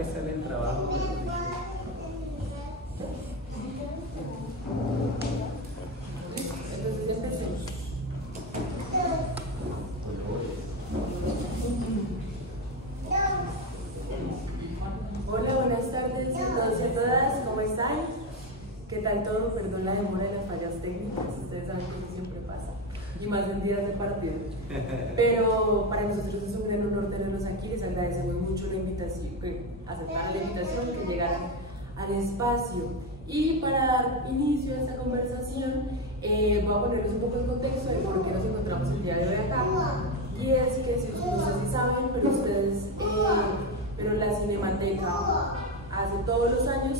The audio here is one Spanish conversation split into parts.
me sale el trabajo. Entonces empecemos. Hola, buenas tardes a todos y a todas, ¿cómo están? ¿Qué tal todo? Perdón la demora y las fallas técnicas, ustedes saben que eso siempre pasa, y más en días de partido. Pero para nosotros es un gran honor tenerlos aquí, les agradecemos mucho la invitación, que aceptaran la invitación, que llegaran al espacio. Y para dar inicio a esta conversación, voy a ponerles un poco en contexto de por qué nos encontramos el día de hoy acá. Y es que, si no sé si saben, pero la Cinemateca hace todos los años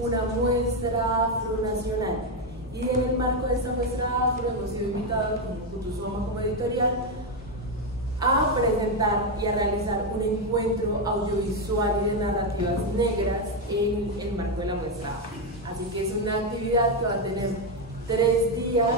una muestra afronacional. Y en el marco de esta muestra afro hemos sido invitados como Futusoma, como editorial, a presentar y a realizar un encuentro audiovisual y de narrativas negras en el marco de la muestra afro. Así que es una actividad que va a tener 3 días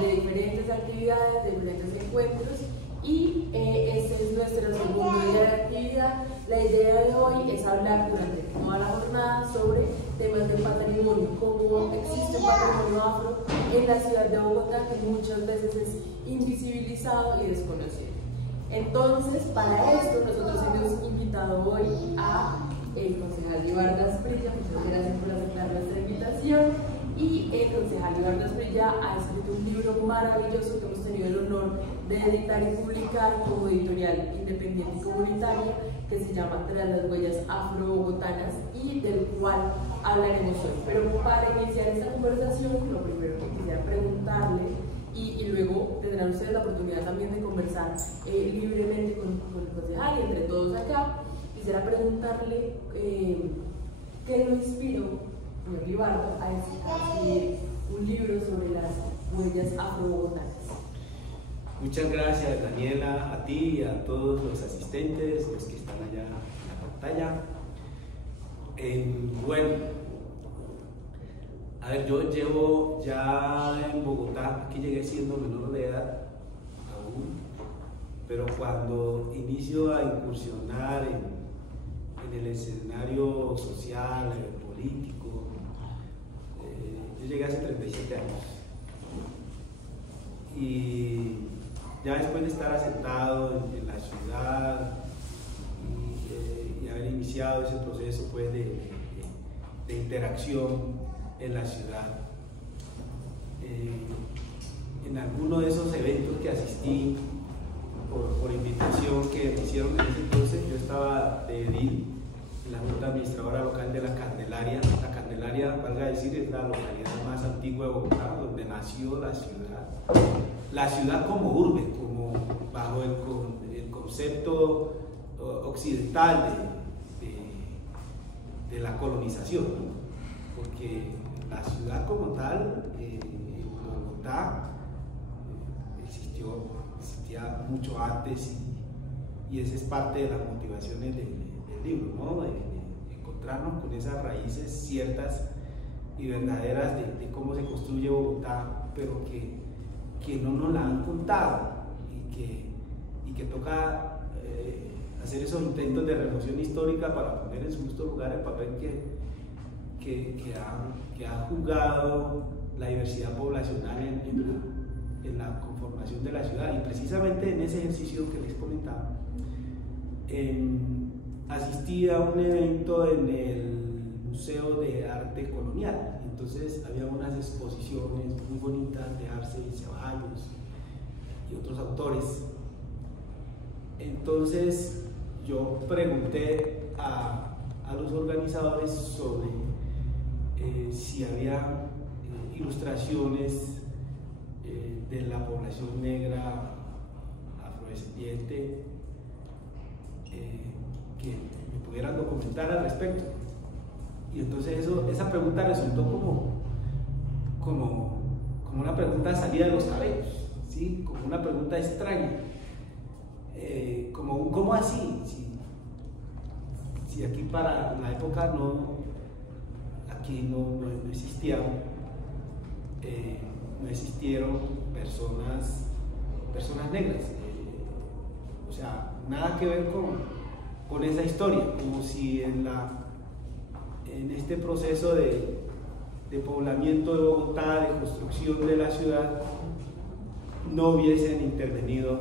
de diferentes actividades, de diferentes encuentros, y este es nuestro segundo día de actividad. La idea de hoy es hablar durante toda la jornada sobre temas del patrimonio, cómo existe un patrimonio afro en la ciudad de Bogotá que muchas veces es invisibilizado y desconocido. Entonces, para esto nosotros hemos invitado hoy a el concejal Iván Asprilla. Muchas gracias por aceptar nuestra invitación. Y el concejal Iván Asprilla ha escrito un libro maravilloso que hemos tenido el honor de editar y publicar como editorial independiente y comunitaria, que se llama Tras las huellas afro-bogotanas, y del cual hablaremos hoy. Pero para iniciar esta conversación, lo primero que quisiera preguntarle, y luego tendrán ustedes la oportunidad también de conversar libremente con el concejal y entre todos acá, quisiera preguntarle qué lo inspiró, señor Libardo, a escribir un libro sobre las huellas afro-bogotanas. Muchas gracias, Daniela, a ti y a todos los asistentes, los que están allá en la pantalla. Bueno, a ver, yo llevo ya en Bogotá, aquí llegué siendo menor de edad aún, pero cuando inicio a incursionar en el escenario social, político, yo llegué hace 37 años. Y ya después de estar asentado en la ciudad y haber iniciado ese proceso pues, de interacción en la ciudad, en alguno de esos eventos que asistí por invitación que me hicieron en ese entonces, yo estaba de edil en la Junta Administradora Local de La Candelaria. La Candelaria, valga decir, es la localidad más antigua de Bogotá, donde nació la ciudad. La ciudad como urbe, como bajo el concepto occidental de la colonización, ¿no? Porque la ciudad como tal, Bogotá, existía mucho antes, y esa es parte de las motivaciones del libro, ¿no? De encontrarnos con esas raíces ciertas y verdaderas de cómo se construye Bogotá, pero que no nos la han contado, y que toca hacer esos intentos de remoción histórica para poner en su justo lugar el papel que ha jugado la diversidad poblacional en la conformación de la ciudad. Y precisamente en ese ejercicio que les comentaba, asistí a un evento en el Museo de Arte Colonial. Entonces había unas exposiciones muy bonitas de Arce y Ceballos y otros autores. Entonces yo pregunté a los organizadores sobre si había ilustraciones de la población negra afrodescendiente que me pudieran documentar al respecto. Y entonces esa pregunta resultó como una pregunta salida de los cabellos, ¿sí? Como una pregunta extraña, como un ¿cómo así? Si aquí para la época no existieron personas negras, o sea, nada que ver con esa historia, como si en este proceso de poblamiento de Bogotá, de construcción de la ciudad, no hubiesen intervenido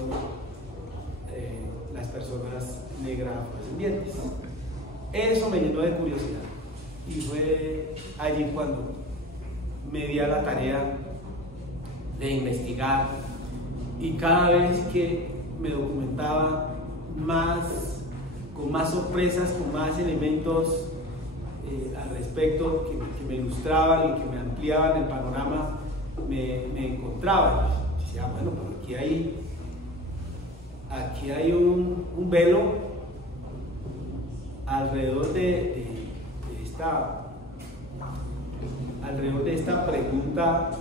las personas negras afrodescendientes. Eso me llenó de curiosidad y fue allí cuando me di a la tarea de investigar, y cada vez que me documentaba con más sorpresas, con más elementos al respecto que me ilustraban y que me ampliaban el panorama, me encontraba. Y decía, bueno, pero aquí hay un velo alrededor de esta pregunta,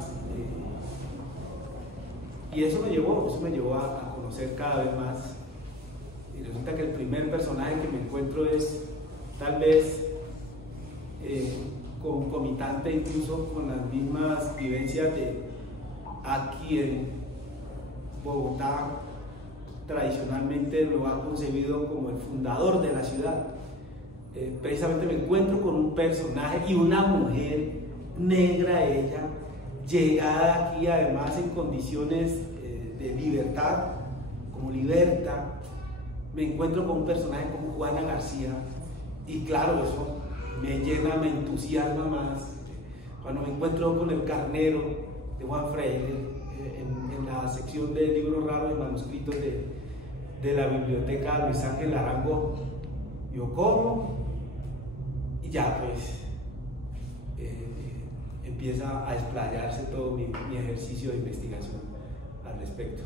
y eso me llevó a conocer cada vez más. Y resulta que el primer personaje que me encuentro es tal vez concomitante incluso con las mismas vivencias de aquí en Bogotá. Tradicionalmente lo ha concebido como el fundador de la ciudad. Precisamente me encuentro con un personaje y una mujer negra, ella, llegada aquí además en condiciones de libertad, como liberta. Me encuentro con un personaje como Juana García, y claro, eso me llena, me entusiasma más. Cuando me encuentro con El Carnero de Juan Freire, en la sección de libros raros y manuscritos de la biblioteca Luis Ángel Arango, yo como, y ya pues empieza a explayarse todo mi ejercicio de investigación al respecto.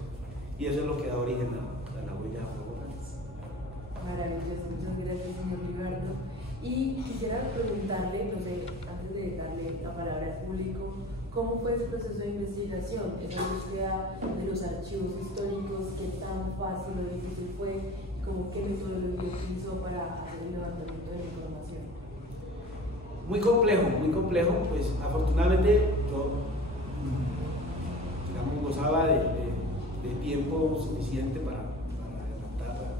Y eso es lo que da origen a la huella afro-bogotana. Maravilloso, muchas gracias, señor Libardo. Y quisiera preguntarle, no sé, antes de darle la palabra al público, ¿cómo fue ese proceso de investigación? Esa búsqueda de los archivos históricos, ¿qué tan fácil o difícil fue? ¿Cómo qué metodología utilizó para hacer el levantamiento de la información? Muy complejo, pues afortunadamente yo, digamos, gozaba de tiempo suficiente para levantar.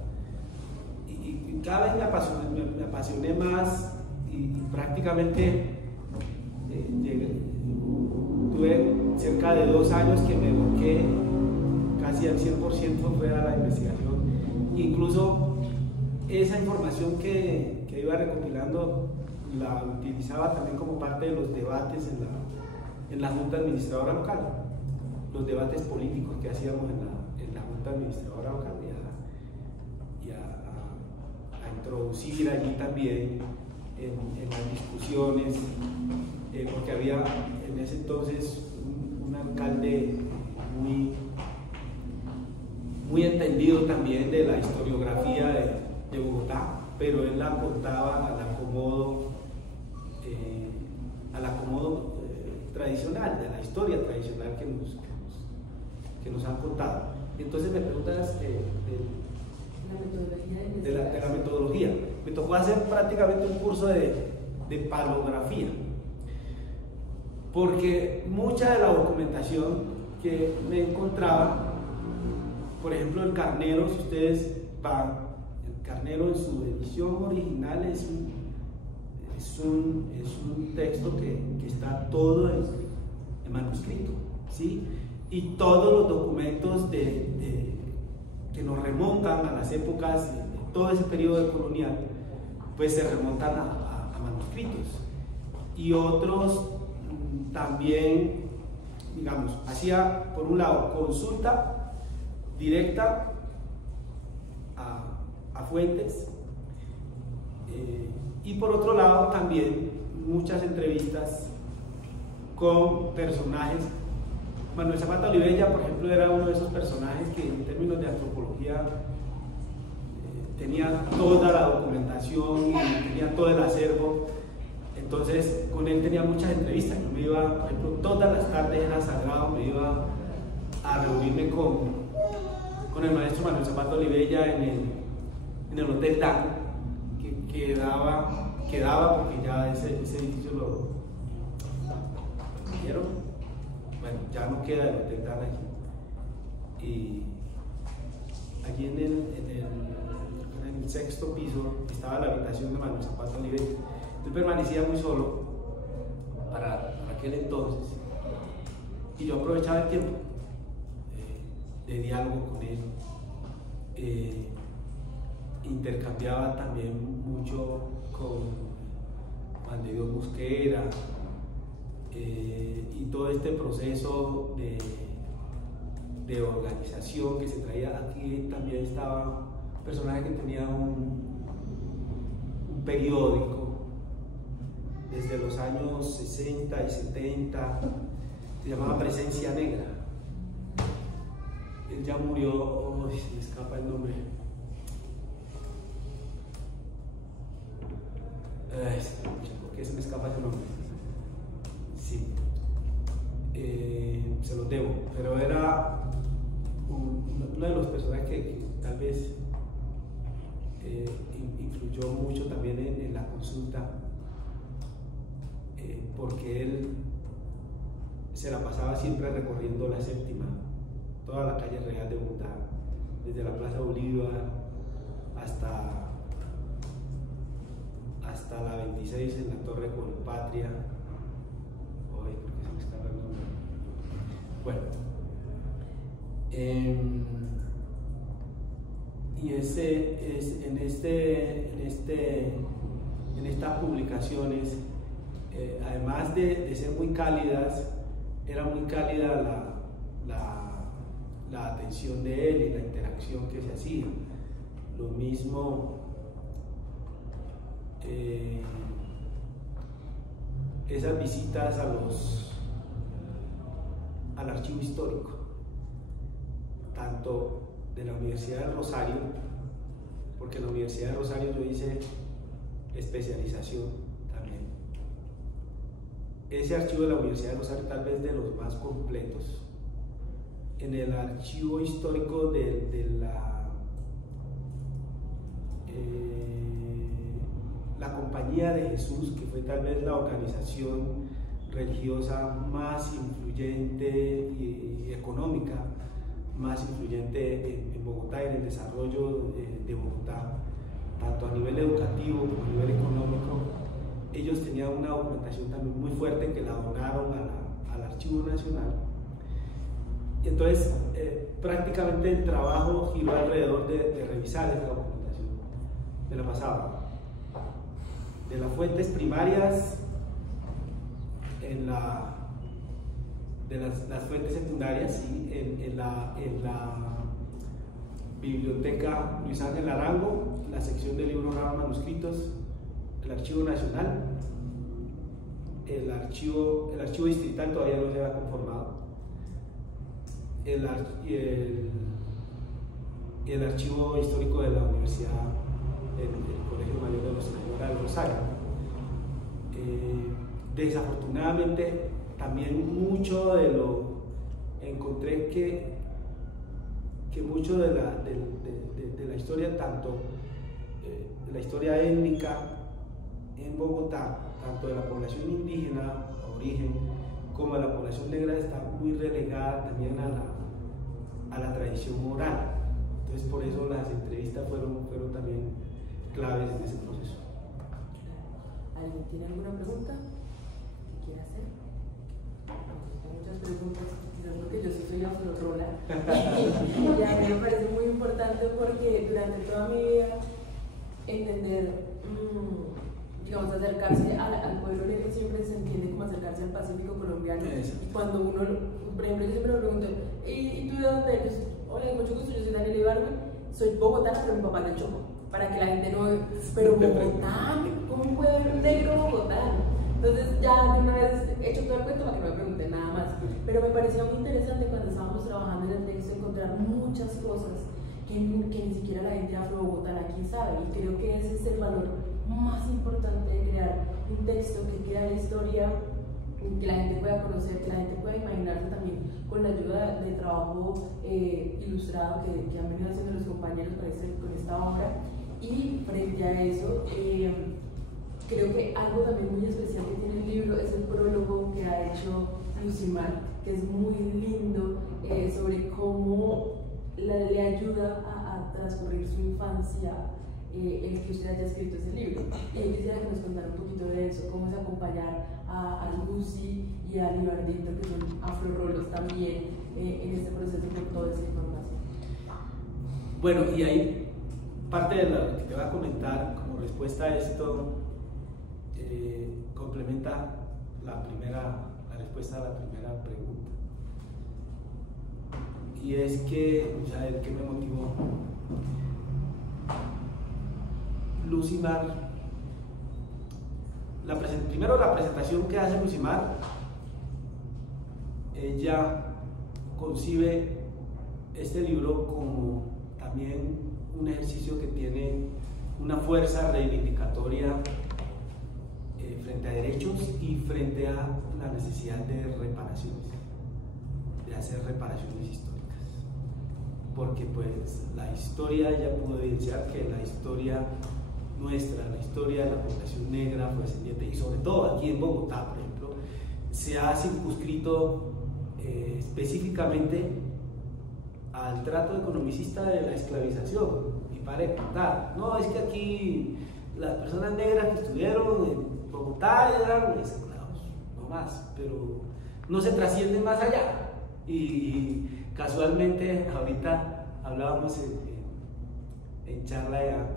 Y cada vez me apasioné más, y prácticamente tuve cerca de 2 años que me volqué casi al 100% fuera de la investigación. Incluso esa información que iba recopilando la utilizaba también como parte de los debates en la Junta Administradora Local, los debates políticos que hacíamos en la Junta Administradora Local, y a introducir allí también en las discusiones, porque había en ese entonces un alcalde muy entendido también de la historiografía de Bogotá, pero él la contaba al acomodo tradicional, de la historia tradicional que nos han contado. Entonces me preguntas de la metodología. Me tocó hacer prácticamente un curso de palografía, porque mucha de la documentación que me encontraba, por ejemplo, El Carnero, si ustedes van, El Carnero en su edición original es un texto que está todo en manuscrito, ¿sí? Y todos los documentos que nos remontan a las épocas de todo ese periodo colonial, pues se remontan a manuscritos. Y otros también, digamos, hacía por un lado consulta directa a fuentes, y por otro lado también muchas entrevistas con personajes. Manuel Zapata Olivella, por ejemplo, era uno de esos personajes que en términos de antropología tenía toda la documentación, tenía todo el acervo. Entonces con él tenía muchas entrevistas. Yo me iba, por ejemplo, todas las tardes era sagrado, me iba a reunirme con el maestro Manuel Zapata Olivella en el Hotel Dan, que quedaba porque ya ese edificio lo vendieron. Bueno, ya no queda el Hotel Dan allí. Y allí en el sexto piso, estaba la habitación de Manuel Zapata Oliveira. Yo permanecía muy solo para aquel entonces y yo aprovechaba el tiempo de diálogo con él. Intercambiaba también mucho con Juan de Dios Mosquera y todo este proceso de organización que se traía. Aquí también estaba un personaje que tenía un periódico desde los años 60 y 70, se llamaba Presencia Negra. Él ya murió, se me escapa el nombre. ¿Por qué se me escapa ese nombre? Sí, se los debo, pero era uno de los personajes que tal vez influyó mucho también en la consulta, porque él se la pasaba siempre recorriendo la séptima, toda la calle Real de Bogotá, desde la Plaza Bolívar hasta la 26 en la Torre Colpatria. ¿Por qué se me escapa el nombre? Bueno, y en estas publicaciones, además de ser muy cálidas, era muy cálida la atención de él y la interacción que se hacía. Lo mismo esas visitas al archivo histórico, tanto de la Universidad del Rosario, porque en la Universidad del Rosario yo hice especialización también. Ese archivo de la Universidad del Rosario tal vez de los más completos. En el archivo histórico de la Compañía de Jesús, que fue tal vez la organización religiosa más influyente y económica más influyente en Bogotá y en el desarrollo de Bogotá, tanto a nivel educativo como a nivel económico. Ellos tenían una documentación también muy fuerte que la donaron al Archivo Nacional. Y entonces prácticamente el trabajo giró alrededor de revisar esa documentación. Me la pasaba de las fuentes primarias de las fuentes secundarias, ¿sí? en la biblioteca Luis Ángel Arango, la sección de libros raros manuscritos, el Archivo Nacional, el archivo distrital todavía no se había conformado, el archivo histórico de la Universidad, el Colegio Mayor de Nuestra Señora del Rosario. Desafortunadamente también encontré que mucho de la historia, tanto de la historia étnica en Bogotá, tanto de la población indígena, origen, como de la población negra, está muy relegada también a la tradición oral. Entonces por eso las entrevistas fueron también claves en ese proceso. ¿Alguien tiene alguna pregunta que quiera hacer? Muchas preguntas, quizás porque yo sí soy afro-rola y a mí me parece muy importante porque durante toda mi vida entender, digamos, acercarse al pueblo negro siempre se entiende como acercarse al Pacífico colombiano. Y cuando uno, por ejemplo, yo siempre me pregunto, ¿y tú de dónde eres? Hola, mucho gusto, yo soy Daniela Ibarra, soy bogotana, pero mi papá es del Chocó, para que la gente no, pero bogotano, ¿cómo puede haber un negro bogotano? Entonces ya de una vez he hecho todo el cuento para que no me pregunten nada más, pero me parecía muy interesante cuando estábamos trabajando en el texto encontrar muchas cosas que ni siquiera la gente afro-bogotana aquí sabe, y creo que ese es el valor más importante de crear un texto que quede la historia, que la gente pueda conocer, que la gente pueda imaginarse también con la ayuda del trabajo ilustrado que han venido haciendo los compañeros con esta obra. Y frente a eso, creo que algo también muy especial que tiene el libro es el prólogo que ha hecho Lucimar, que es muy lindo, sobre cómo le ayuda a transcurrir su infancia el que usted haya escrito ese libro. Y yo quisiera que nos contara un poquito de eso, cómo es acompañar a Lucy y a Libardito, que son afrorolos también, en este proceso con toda esa información. Bueno, y ahí parte de lo que te voy a comentar como respuesta a esto complementa la respuesta a la primera pregunta. Y es que, o sea, ¿qué me motivó? Lucimar, primero la presentación que hace Lucimar, ella concibe este libro como también un ejercicio que tiene una fuerza reivindicatoria frente a derechos y frente a la necesidad de reparaciones, de hacer reparaciones históricas, porque pues la historia ya pudo evidenciar que la historia nuestra, la historia de la población negra afrodescendiente, y sobre todo aquí en Bogotá, por ejemplo, se ha circunscrito específicamente al trato economicista de la esclavización. Y para de contar, no, es que aquí las personas negras que estuvieron en Bogotá eran esclavos, no más, pero no se trascienden más allá. Y casualmente ahorita hablábamos en charla ya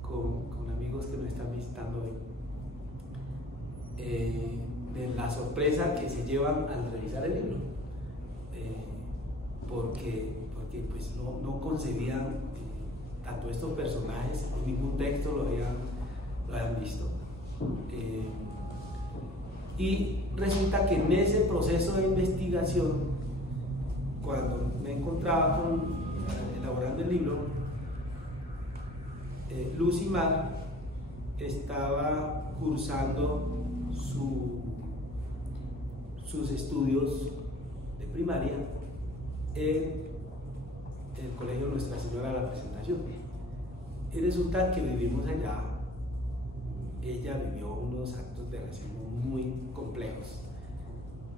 con amigos que nos están visitando hoy, de la sorpresa que se llevan al revisar el libro, porque pues no concebían tanto estos personajes, en ningún texto lo habían visto. Y resulta que en ese proceso de investigación, cuando me encontraba elaborando el libro, Lucimar estaba cursando sus estudios de primaria en el Colegio Nuestra Señora de la Presentación. Y resulta que vivimos allá, ella vivió unos actos de racismo muy complejos,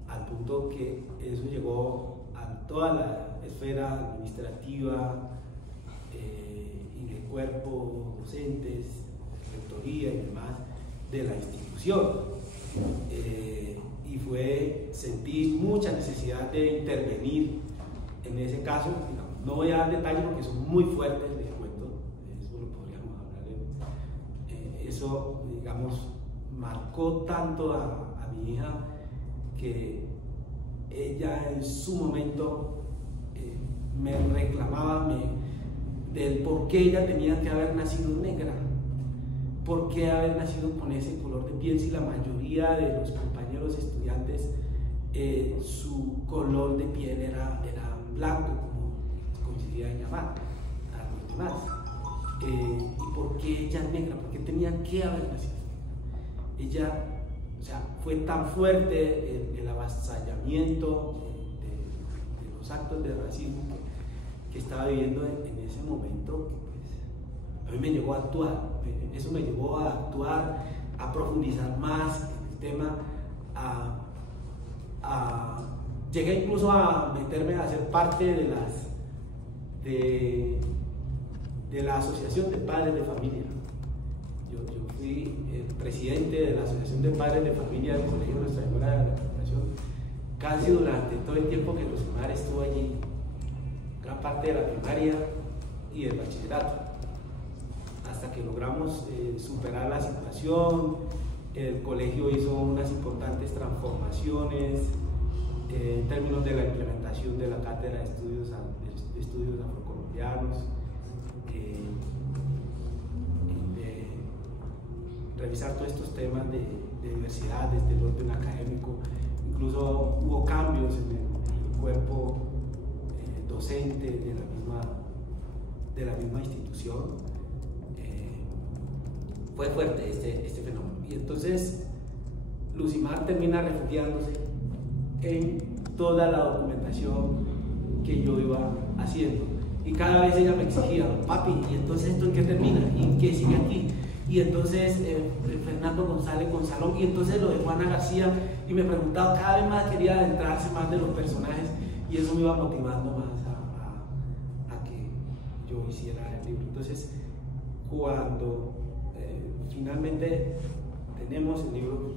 al punto que eso llegó a toda la esfera administrativa y de cuerpo, docentes, rectoría y demás de la institución. Y sentí mucha necesidad de intervenir en ese caso. No voy a dar detalles porque son muy fuertes, les cuento, eso lo podríamos hablar. Eso, digamos, marcó tanto a mi hija que ella en su momento me reclamaba del por qué ella tenía que haber nacido negra, por qué haber nacido con ese color de piel si la mayoría de los compañeros estudiantes su color de piel era blanco, como coincidía en llamar a los demás. ¿Y por qué ella es negra? ¿Por qué tenía que haber nacido? Ella, o sea, fue tan fuerte el avasallamiento de los actos de racismo que estaba viviendo en ese momento, que pues, a mí me llevó a actuar. Eso me llevó a actuar, a profundizar más en el tema, llegué incluso a meterme a ser parte de la Asociación de Padres de Familia. Yo fui el presidente de la Asociación de Padres de Familia del Colegio Nuestra Señora de la Presentación casi durante todo el tiempo que Lucimar estuvo allí, gran parte de la primaria y del bachillerato, hasta que logramos superar la situación. El colegio hizo unas importantes transformaciones en términos de la implementación de la cátedra de estudios afrocolombianos, de revisar todos estos temas de diversidad desde el orden académico. Incluso hubo cambios en el cuerpo docente de la misma institución. Fue fuerte este fenómeno. Y entonces Lucimar termina refugiándose en toda la documentación que yo iba haciendo. Y cada vez ella me exigía, papi, ¿y entonces esto en qué termina? ¿Y en qué sigue aquí? Y entonces Fernando González Gonzalón, y entonces lo de Juana García, y me preguntaba, cada vez más quería adentrarse más de los personajes, y eso me iba motivando más a que yo hiciera el libro. Entonces, cuando finalmente tenemos el libro,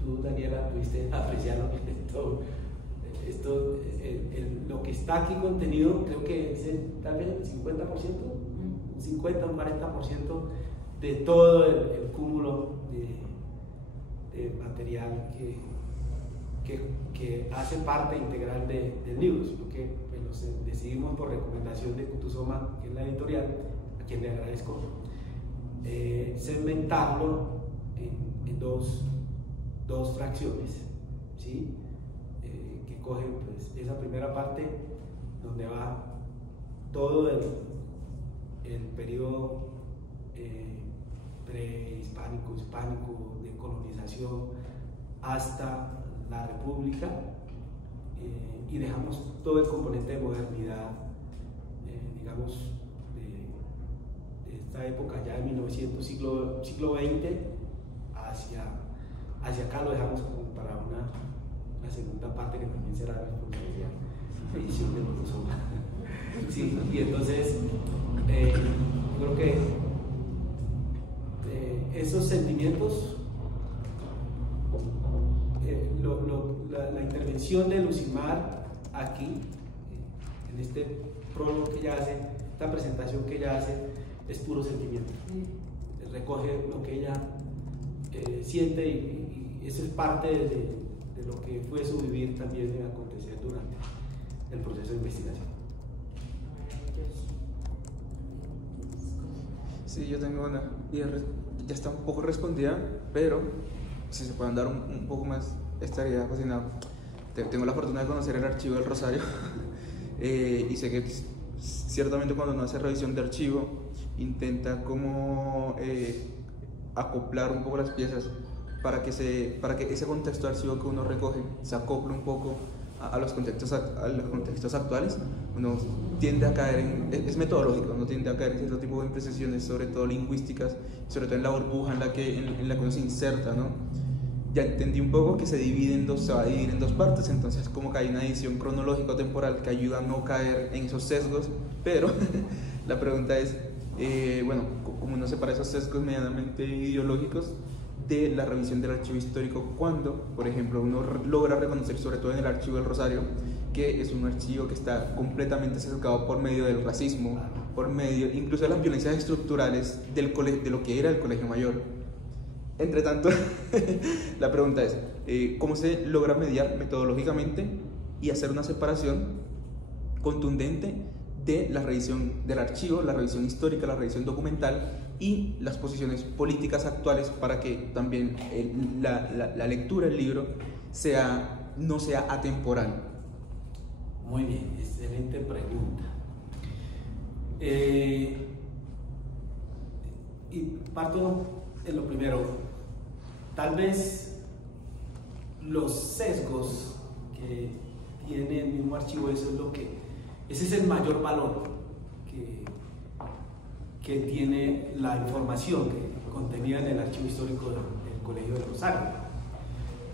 tú, Daniela, pudiste apreciarlo lo que está aquí contenido, creo que es tal vez el 50%, un 50 o un 40% de todo el cúmulo de material que hace parte integral del libro, sino que decidimos por recomendación de Kutusoma, que es la editorial, a quien le agradezco, segmentarlo en dos fracciones, ¿sí? Que cogen pues, esa primera parte donde va todo el periodo prehispánico, hispánico, de colonización hasta la República, y dejamos todo el componente de modernidad, digamos, de esta época ya de 1900, siglo XX, hacia acá lo dejamos como para una segunda parte que también será la responsabilidad de edición de Kutusoma. Sí, y entonces creo que esos sentimientos, la intervención de Lucimar aquí, en este prólogo que ella hace, esta presentación que ella hace, es puro sentimiento. Recoge lo que ella siente y eso es parte de lo que fue su vivir también de acontecer durante el proceso de investigación. Sí, yo tengo una, y ya está un poco respondida, pero si se pueden dar un poco más, estaría fascinado. Tengo la fortuna de conocer el archivo del Rosario y sé que ciertamente cuando uno hace revisión de archivo intenta como acoplar un poco las piezas para que ese contexto de archivo que uno recoge se acople un poco a los contextos actuales. Uno tiende a caer es metodológico, uno tiende a caer en cierto tipo de imprecisiones, sobre todo lingüísticas, sobre todo en la burbuja en la que uno se inserta, ¿no? Ya entendí un poco que se va a dividir en dos partes, entonces como que hay una edición cronológico-temporal que ayuda a no caer en esos sesgos, pero la pregunta es, bueno, ¿cómo uno separa esos sesgos medianamente ideológicos de la revisión del archivo histórico cuando, por ejemplo, uno logra reconocer, sobre todo en el archivo del Rosario, que es un archivo que está completamente sesgado por medio del racismo, por medio incluso de las violencias estructurales de lo que era el Colegio Mayor? Entre tanto, la pregunta es, ¿cómo se logra mediar metodológicamente y hacer una separación contundente de la revisión del archivo, la revisión histórica, la revisión documental y las posiciones políticas actuales para que también la lectura del libro no sea atemporal? Muy bien, excelente pregunta. Y parto en lo primero. Tal vez los sesgos que tiene el mismo archivo, ese es el mayor valor que tiene la información que contenida en el archivo histórico del Colegio del Rosario,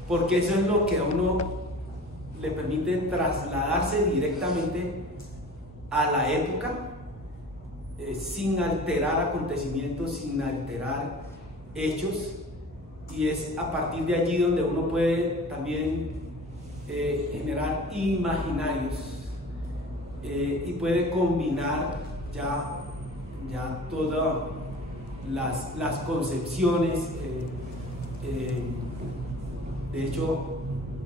porque eso es lo que a uno le permite trasladarse directamente a la época, sin alterar acontecimientos, sin alterar hechos, y es a partir de allí donde uno puede también generar imaginarios y puede combinar ya todas las concepciones. De hecho,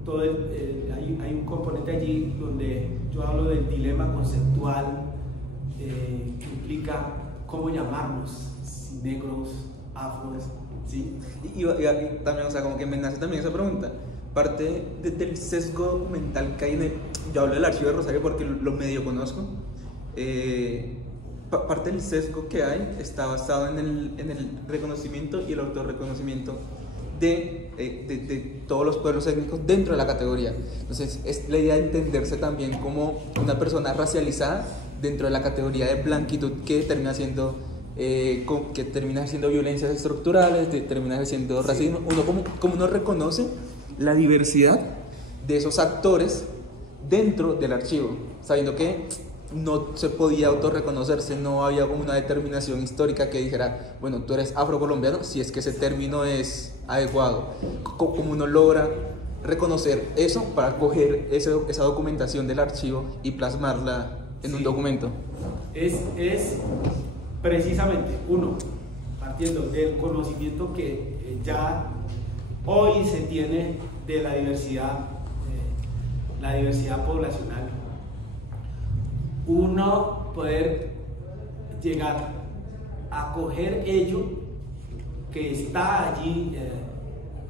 hay un componente allí donde yo hablo del dilema conceptual que implica cómo llamarnos, si negros, afros, ¿sí? Y también, o sea, como que me nace también esa pregunta. Parte del sesgo documental que hay yo hablo del archivo de Rosario porque lo medio conozco. Parte del sesgo que hay está basado en el reconocimiento y el autorreconocimiento de todos los pueblos étnicos dentro de la categoría. Entonces es la idea de entenderse también como una persona racializada dentro de la categoría de blanquitud que termina siendo violencias estructurales, termina siendo racismo. Uno como uno reconoce la diversidad de esos actores dentro del archivo, sabiendo que no se podía autorreconocerse, no había una determinación histórica que dijera, bueno, tú eres afrocolombiano, si es que ese término es adecuado. ¿Cómo uno logra reconocer eso para coger esa documentación del archivo y plasmarla en un documento? Es precisamente, uno, partiendo del conocimiento que ya hoy se tiene de la diversidad poblacional, uno poder llegar a coger ello que está allí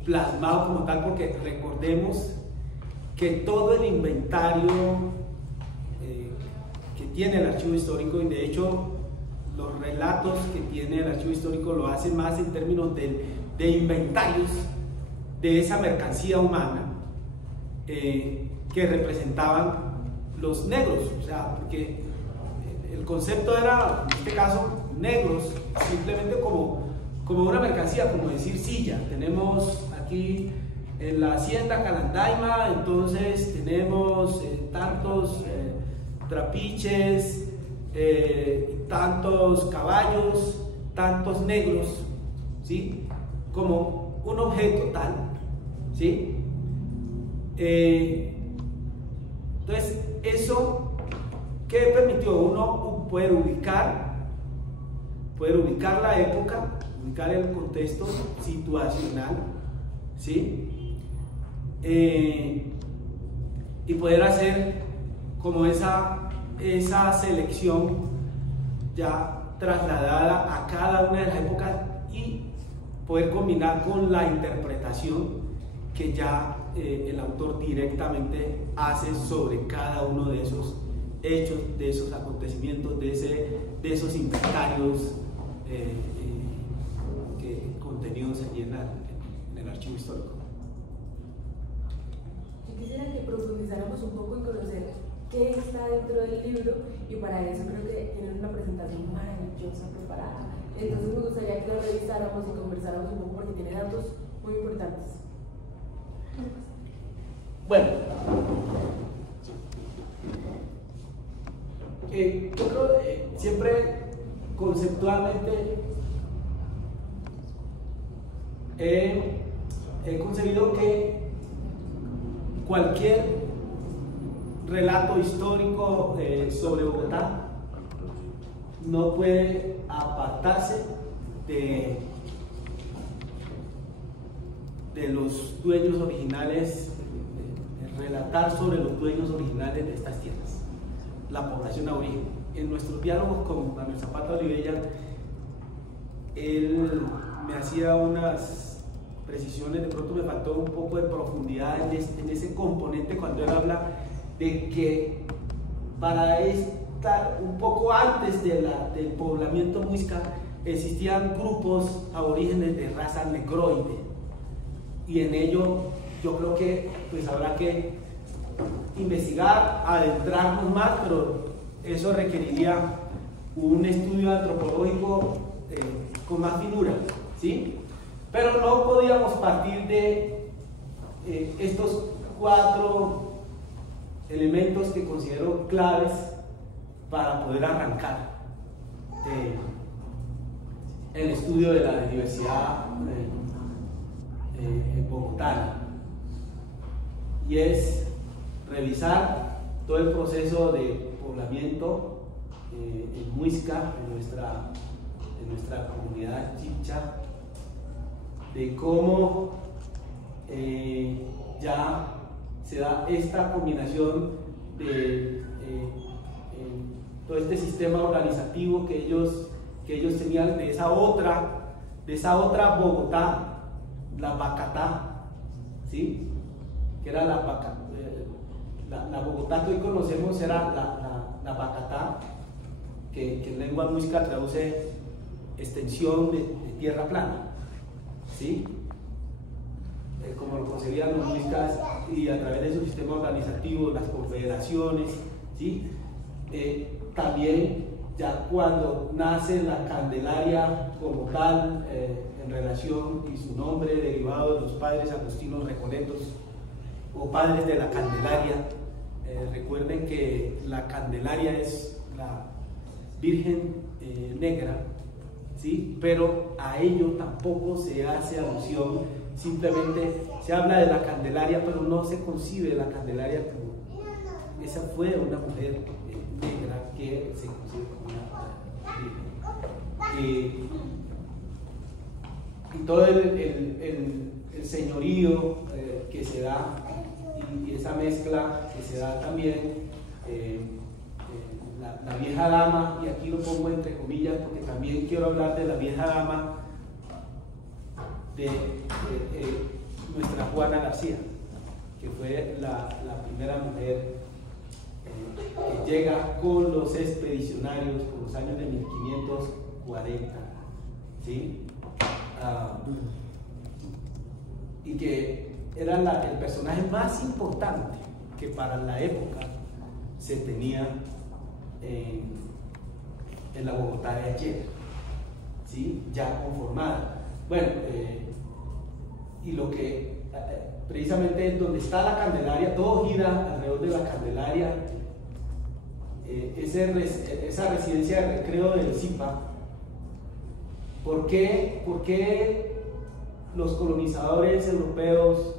plasmado como tal, porque recordemos que todo el inventario que tiene el archivo histórico, y de hecho los relatos que tiene el archivo histórico lo hacen más en términos de inventarios de esa mercancía humana que representaban los negros, o sea, porque el concepto era, en este caso, negros, simplemente como una mercancía, como decir silla. Tenemos aquí en la hacienda Calandaima, entonces tenemos tantos trapiches, tantos caballos, tantos negros, ¿sí? Como un objeto tal, ¿sí? Entonces, eso que permitió uno poder ubicar la época, ubicar el contexto situacional, ¿sí? Y poder hacer como esa selección ya trasladada a cada una de las épocas y poder combinar con la interpretación que ya el autor directamente hace sobre cada uno de esos hechos, de esos acontecimientos, de esos inventarios contenidos allí en el archivo histórico. Yo quisiera que profundizáramos un poco en conocer qué está dentro del libro, y para eso creo que tienen una presentación maravillosa preparada. Entonces me gustaría que la revisáramos y conversáramos un poco, porque tiene datos muy importantes. Bueno, yo creo que siempre conceptualmente he concebido que cualquier relato histórico sobre Bogotá no puede apartarse de los dueños originales, relatar sobre los dueños originales de estas tierras, la población aborigen. En nuestros diálogos con Manuel Zapata Olivella, él me hacía unas precisiones, de pronto me faltó un poco de profundidad en ese componente cuando él habla de que para estar un poco antes del poblamiento muisca existían grupos aborígenes de raza negroide, y en ello yo creo que pues habrá que investigar, adentrarnos más, pero eso requeriría un estudio antropológico con más finura, ¿sí? Pero no podíamos partir de estos 4 elementos que considero claves para poder arrancar el estudio de la diversidad bogotana, y es revisar todo el proceso de poblamiento en Muisca, en nuestra comunidad chibcha, de cómo ya se da esta combinación de todo este sistema organizativo que ellos tenían, de esa otra Bogotá, la Bacatá, ¿sí? Que era la Bogotá que hoy conocemos, era la Bacatá, que en lengua muisca traduce extensión de tierra plana, ¿sí? Como lo concebían los muiscas, y a través de su sistema organizativo, las confederaciones, ¿sí? También ya cuando nace la Candelaria como tal, en relación, y su nombre derivado de los padres agustinos recoletos o padres de la Candelaria, recuerden que la Candelaria es la Virgen negra, ¿sí? Pero a ello tampoco se hace alusión, simplemente se habla de la Candelaria, pero no se concibe la Candelaria como esa fue una mujer negra que se concibe como una virgen. Y todo el señorío que se da y esa mezcla que se da también, la vieja dama, y aquí lo pongo entre comillas porque también quiero hablar de la vieja dama de nuestra Juana García, que fue la primera mujer que llega con los expedicionarios por los años de 1540, ¿sí? Y que era el personaje más importante que para la época se tenía en la Bogotá de ayer, ¿sí? Ya conformada. Bueno, y lo que precisamente donde está la Candelaria, todo gira alrededor de la Candelaria, esa residencia de recreo del Zipa. ¿Por qué los colonizadores europeos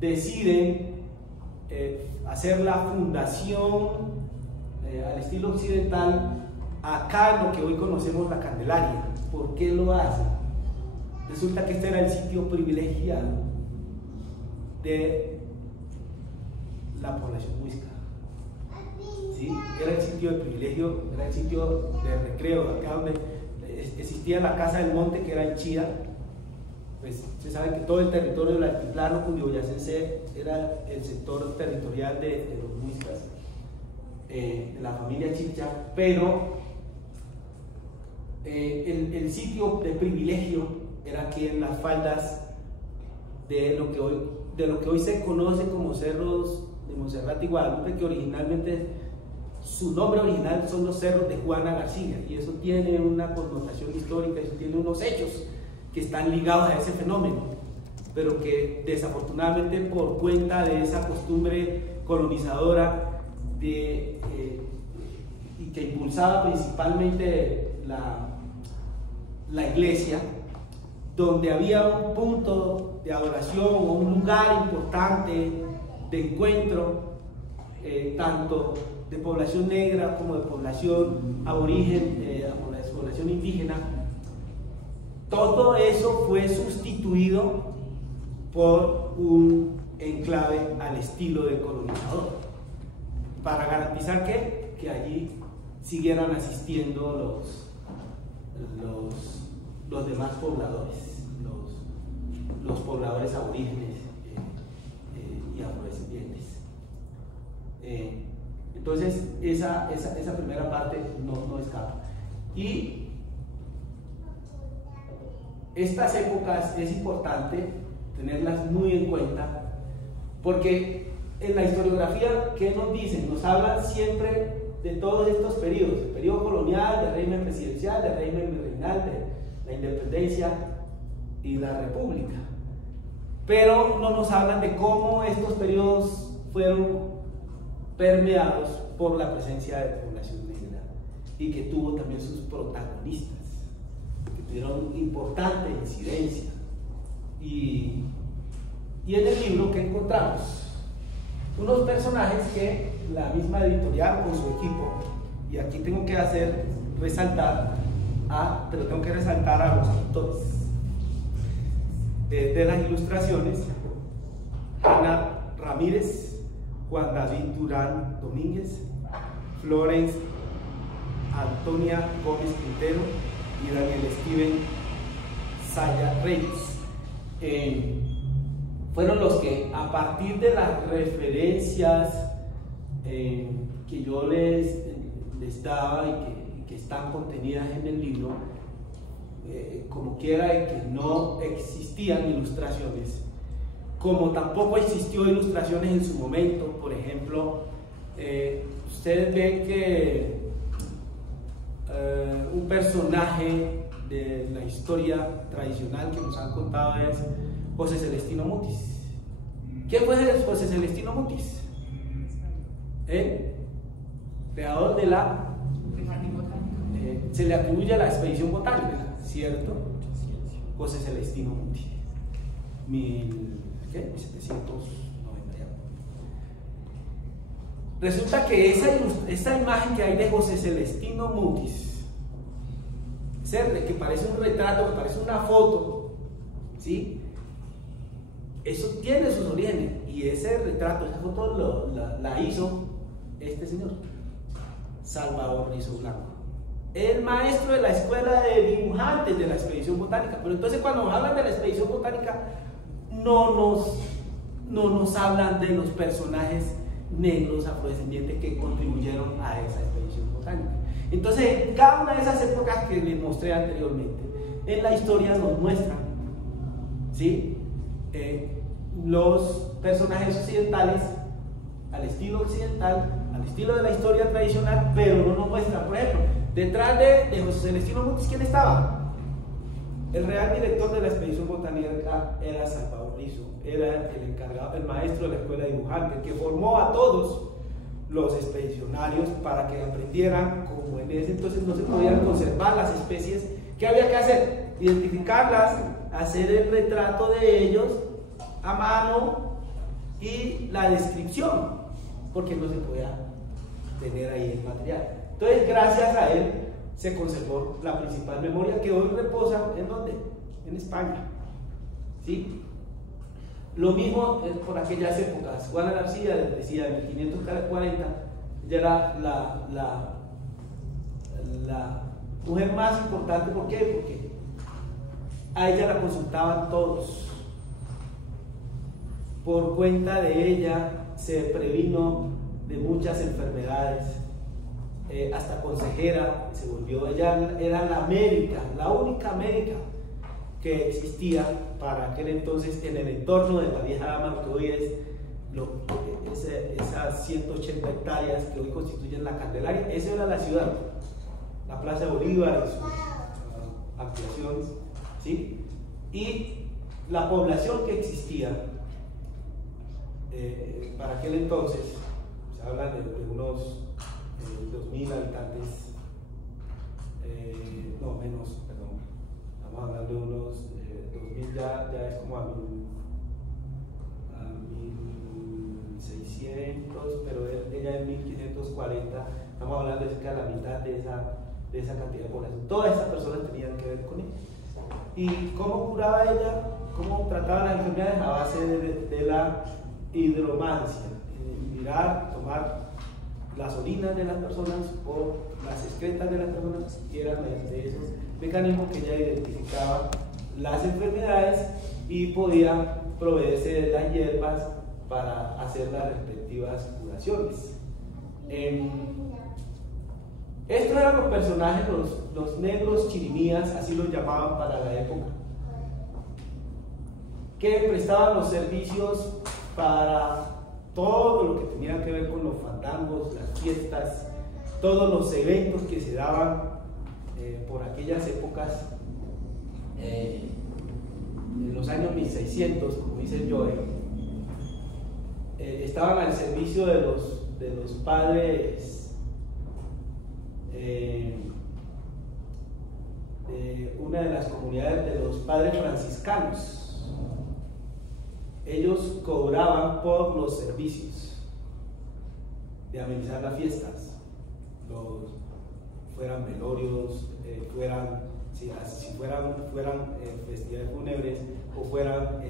deciden hacer la fundación al estilo occidental acá en lo que hoy conocemos la Candelaria? ¿Por qué lo hacen? Resulta que este era el sitio privilegiado de la población muisca, ¿sí? Era el sitio de privilegio, era el sitio de recreo, acá donde existía la Casa del Monte, que era en Chía. Pues se sabe que todo el territorio del altiplano cundiboyacense era el sector territorial de los muiscas, de la familia Chicha, pero el sitio de privilegio era aquí en las faldas de lo que hoy se conoce como cerros de Monserrate y Guadalupe, que originalmente su nombre original son los cerros de Juana García, y eso tiene una connotación histórica, eso tiene unos hechos que están ligados a ese fenómeno, pero que desafortunadamente por cuenta de esa costumbre colonizadora y que impulsaba principalmente la iglesia, donde había un punto de adoración o un lugar importante de encuentro, tanto de población negra como de población aborigen, de población indígena. Todo eso fue sustituido por un enclave al estilo del colonizador, para garantizar que allí siguieran asistiendo los demás pobladores, los pobladores aborígenes y afrodescendientes. Entonces esa primera parte no escapa. Y estas épocas es importante tenerlas muy en cuenta, porque en la historiografía, ¿qué nos dicen? Nos hablan siempre de todos estos periodos: el periodo colonial, del régimen presidencial, del régimen virreinal, de la independencia y la república, pero no nos hablan de cómo estos periodos fueron permeados por la presencia de población negra, y que tuvo también sus protagonistas, que tuvieron importante incidencia. Y en el libro que encontramos unos personajes que la misma editorial con su equipo, y aquí tengo que resaltar a los autores de las ilustraciones: Ana Ramírez, Juan David Durán Domínguez, Florence Antonia Gómez Quintero y Daniel Steven Saya Reyes. Fueron los que, a partir de las referencias que yo les daba y que están contenidas en el libro, como quiera de que no existían ilustraciones, como tampoco existió ilustraciones en su momento. Por ejemplo, ustedes ven que un personaje de la historia tradicional que nos han contado es José Celestino Mutis. ¿Quién fue José Celestino Mutis? el creador de la... se le atribuye a la expedición botánica, ¿cierto? José Celestino Mutis, 1790. Resulta que esa imagen que hay de José Celestino Mutis, que parece un retrato, que parece una foto, ¿sí? Eso tiene sus orígenes, y ese retrato, esa foto la hizo este señor, Salvador Rizo Blanco, el maestro de la escuela de dibujantes de la expedición botánica. Pero entonces, cuando nos hablan de la expedición botánica, no nos hablan de los personajes negros afrodescendientes que contribuyeron a esa expedición botánica. Entonces, en cada una de esas épocas que les mostré anteriormente, en la historia nos muestran, ¿sí?, los personajes occidentales al estilo occidental, al estilo de la historia tradicional, pero no nos muestran. Por ejemplo, detrás de José Celestino Mutis, ¿quién estaba? El real director de la expedición botánica era Salvador Rizo, era el encargado, el maestro de la escuela de dibujantes, que formó a todos los expedicionarios para que aprendieran. Como en ese entonces no se podían conservar las especies, ¿qué había que hacer? Identificarlas, hacer el retrato de ellos a mano y la descripción, porque no se podía tener ahí el material. Entonces, gracias a él se conservó la principal memoria, que hoy reposa ¿en dónde? En España, ¿sí? Lo mismo por aquellas épocas. Juana García, les decía, en 1540, ella era la mujer más importante. ¿Por qué? Porque a ella la consultaban todos. Por cuenta de ella se previno de muchas enfermedades, hasta consejera se volvió. Ella era la médica, la única médica que existía para aquel entonces en el entorno de la vieja dama, que hoy es esas 180 hectáreas que hoy constituyen la Candelaria. Esa era la ciudad, la Plaza de Bolívar y sus ampliaciones, ¿sí? Y la población que existía para aquel entonces, se habla de unos 2.000 habitantes, no menos, perdón, estamos hablando de unos 2.000, ya es como a 1.600, pero ella en 1.540, estamos hablando de cerca de la mitad de esa cantidad de población. Todas esas personas tenían que ver con ella. ¿Y cómo curaba ella? ¿Cómo trataba las enfermedades? A base de la hidromancia, mirar, tomar las orinas de las personas o las excretas de las personas, y eran mediante esos mecanismos que ella identificaba las enfermedades y podía proveerse de las hierbas para hacer las respectivas curaciones. Estos eran los personajes, los negros chirimías, así los llamaban para la época, que prestaban los servicios para todo lo que tenía que ver con los fandangos, las fiestas, todos los eventos que se daban por aquellas épocas, en los años 1600, como dice el Joe, estaban al servicio de los padres, una de las comunidades de los padres franciscanos. Ellos cobraban por los servicios de amenizar las fiestas, fueran velorios, si fueran festividades fúnebres, o fueran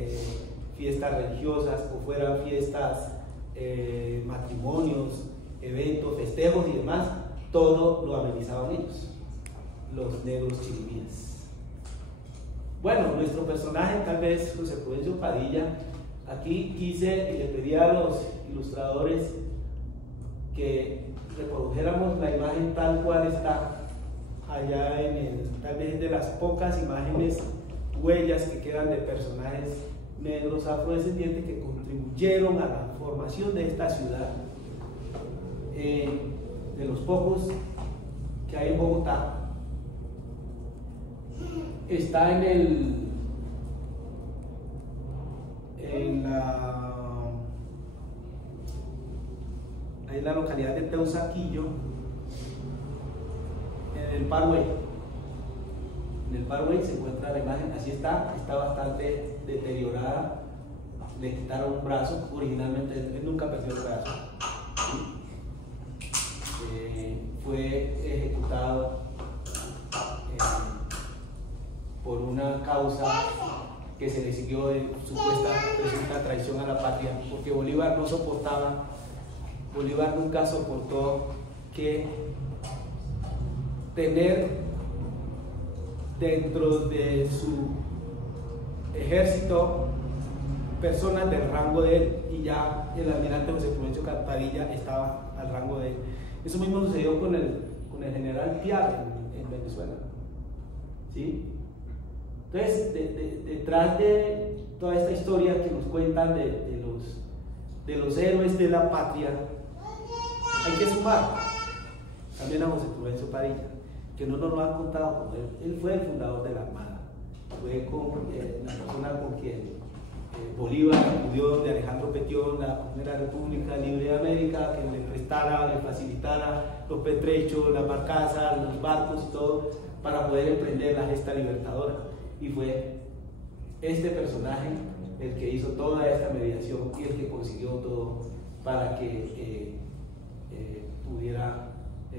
fiestas religiosas, o fueran fiestas, matrimonios, eventos, festejos y demás, todo lo amenizaban ellos, los negros chirimías. Bueno, nuestro personaje, tal vez José Prudencio Padilla, aquí quise y le pedí a los ilustradores que reprodujéramos la imagen tal cual está allá tal vez de las pocas imágenes, huellas que quedan de personajes negros afrodescendientes que contribuyeron a la formación de esta ciudad, de los pocos que hay en Bogotá. Está en ahí en la localidad de Teusaquillo, en el Parkway. En el Parkway se encuentra la imagen, así está bastante deteriorada, le quitaron un brazo, originalmente él nunca perdió el brazo. Fue ejecutado por una causa que se le siguió de supuesta presunta traición a la patria, porque Bolívar no soportaba, Bolívar nunca soportó que tener dentro de su ejército personas del rango de él, y ya el almirante José Prudencio Padilla estaba al rango de él. Eso mismo sucedió con el general Piar en Venezuela, ¿sí? Entonces, detrás de toda esta historia que nos cuentan de los héroes de la patria, hay que sumar también a José Prudencio Padilla, que no nos lo han contado. Él fue el fundador de la Armada, fue la persona con quien Bolívar acudió de Alejandro Petión, la primera república libre de América, que le prestara, le facilitara los pertrechos, las barcazas, los barcos y todo, para poder emprender la gesta libertadora. Y fue este personaje el que hizo toda esta mediación y el que consiguió todo para que pudiera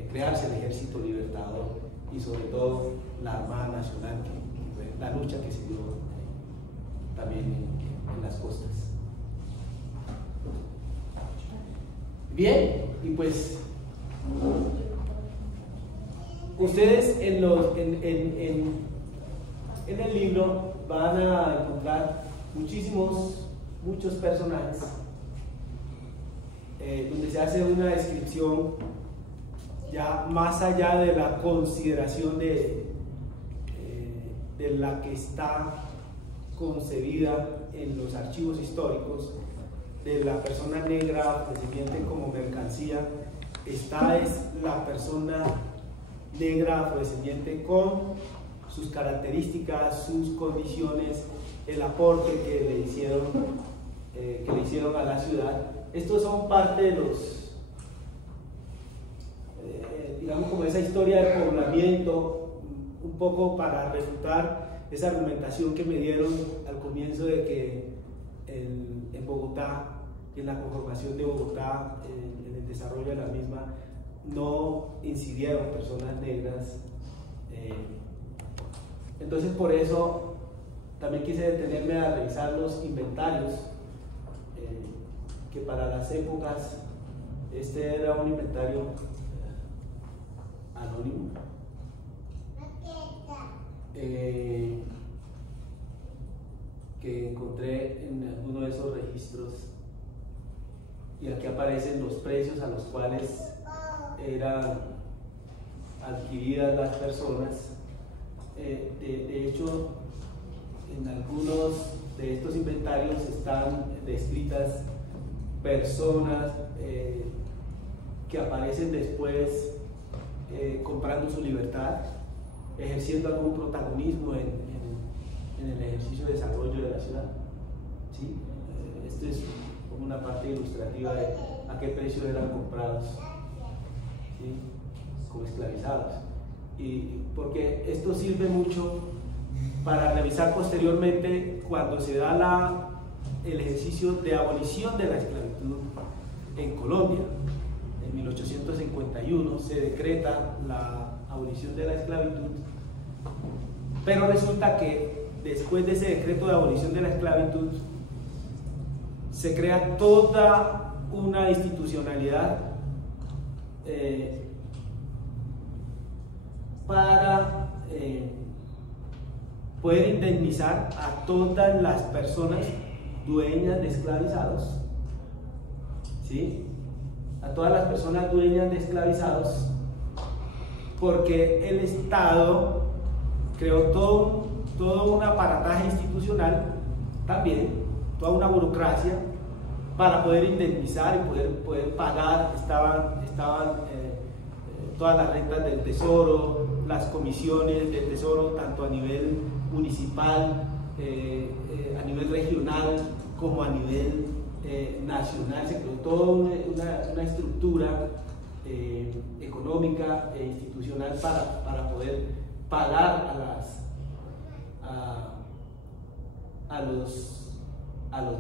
crearse el ejército libertador y sobre todo la Armada Nacional, que fue la lucha que se dio también en las costas. Bien, y pues ustedes en el libro van a encontrar muchos personajes donde se hace una descripción ya más allá de la consideración de la que está concebida en los archivos históricos, de la persona negra afrodescendiente como mercancía. Esta es la persona negra afrodescendiente con sus características, sus condiciones, el aporte que le hicieron a la ciudad. Estos son parte de los, digamos, como esa historia de poblamiento, un poco para refutar esa argumentación que me dieron al comienzo de que en Bogotá, en la conformación de Bogotá, en el desarrollo de la misma, no incidieron personas negras. Entonces, por eso también quise detenerme a revisar los inventarios, que para las épocas este era un inventario anónimo, que encontré en alguno de esos registros, y aquí aparecen los precios a los cuales eran adquiridas las personas. De hecho, en algunos de estos inventarios están descritas personas que aparecen después comprando su libertad, ejerciendo algún protagonismo en el ejercicio de desarrollo de la ciudad, ¿sí? Esto es como una parte ilustrativa de a qué precio eran comprados, ¿sí? Como esclavizados. Y porque esto sirve mucho para revisar posteriormente cuando se da el ejercicio de abolición de la esclavitud en Colombia. En 1851 se decreta la abolición de la esclavitud, pero resulta que después de ese decreto de abolición de la esclavitud se crea toda una institucionalidad para poder indemnizar a todas las personas dueñas de esclavizados, ¿sí? A todas las personas dueñas de esclavizados, porque el Estado creó todo un aparataje institucional, también toda una burocracia para poder indemnizar y poder pagar. Estaban todas las rentas del tesoro, las comisiones del tesoro, tanto a nivel municipal, a nivel regional, como a nivel nacional, se creó toda una estructura económica e institucional para poder pagar a los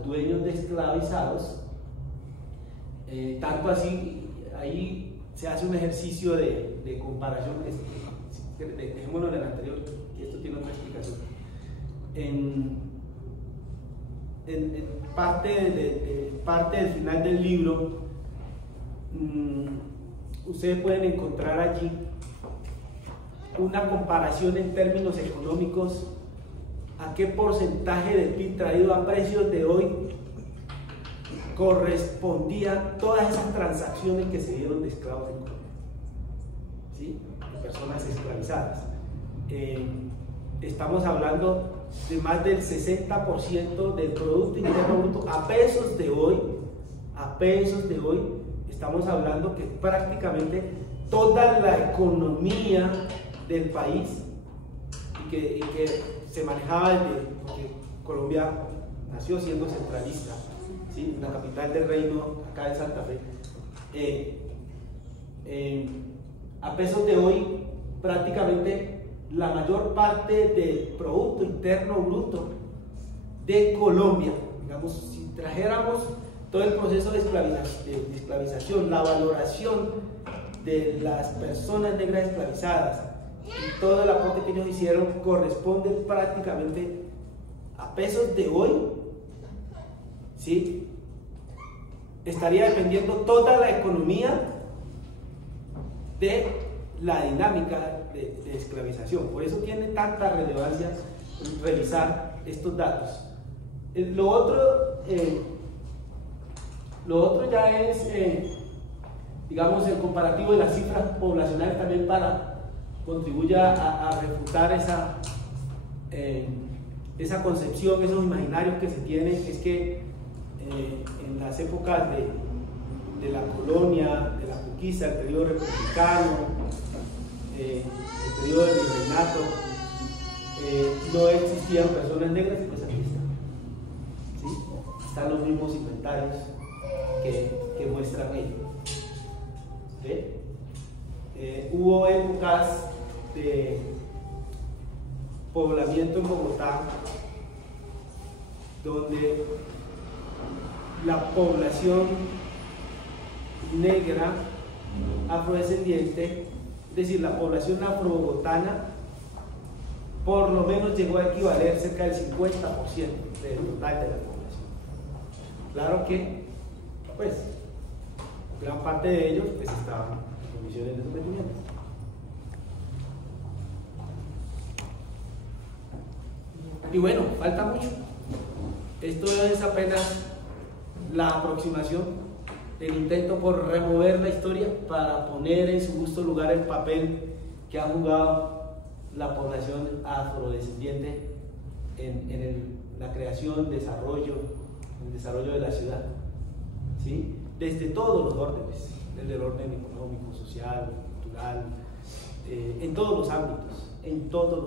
dueños de esclavizados. Tanto así, ahí se hace un ejercicio de comparación, dejémoslo en el anterior, que esto tiene otra explicación. En parte del final del libro, ustedes pueden encontrar allí una comparación en términos económicos a qué porcentaje del PIB traído a precios de hoy correspondían todas esas transacciones que se dieron de esclavos en Colombia, ¿sí? De personas esclavizadas. Estamos hablando de más del 60% del Producto Interno Bruto a pesos de hoy, estamos hablando que prácticamente toda la economía del país y que se manejaba desde, porque Colombia nació siendo centralista, ¿sí? La capital del reino acá en Santa Fe, a pesos de hoy prácticamente la mayor parte del Producto Interno Bruto de Colombia, digamos, si trajéramos todo el proceso de esclavización, la valoración de las personas negras esclavizadas y todo el aporte que ellos hicieron, corresponde prácticamente a pesos de hoy, ¿sí? Estaría dependiendo toda la economía de la dinámica de esclavización. Por eso tiene tanta relevancia revisar estos datos. Lo otro ya es, digamos, el comparativo de las cifras poblacionales también para contribuir a refutar esa concepción, esos imaginarios que se tienen. Es que en las épocas de la colonia, de la conquista, el periodo republicano, el periodo del virreinato, no existían personas negras, y pues aquí están. ¿Sí? Están los mismos inventarios que muestran ello. ¿Sí? Hubo épocas de poblamiento en Bogotá donde la población negra afrodescendiente, es decir, la población afrobogotana, por lo menos llegó a equivaler cerca del 50% del total de la población. Claro que, pues, gran parte de ellos pues, estaban en condiciones de sometimiento. Y bueno, falta mucho. Esto es apenas la aproximación, el intento por remover la historia para poner en su justo lugar el papel que ha jugado la población afrodescendiente en la creación, desarrollo, el desarrollo de la ciudad, ¿sí? Desde todos los órdenes, desde el orden económico, social, cultural, en todos los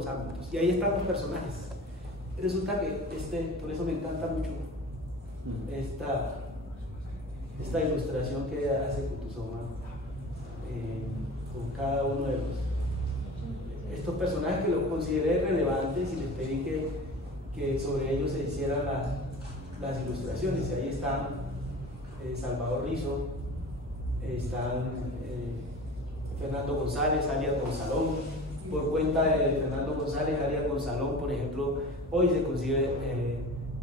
ámbitos, y ahí están los personajes. Resulta que por eso me encanta mucho esta ilustración que hace Kutuzoma con cada uno de estos personajes, que lo consideré relevantes y les pedí que sobre ellos se hicieran las ilustraciones. Y ahí están Salvador Rizo, están Fernando González, alias Gonzalón. Por cuenta de Fernando González, alias Gonzalón, por ejemplo, hoy se concibe,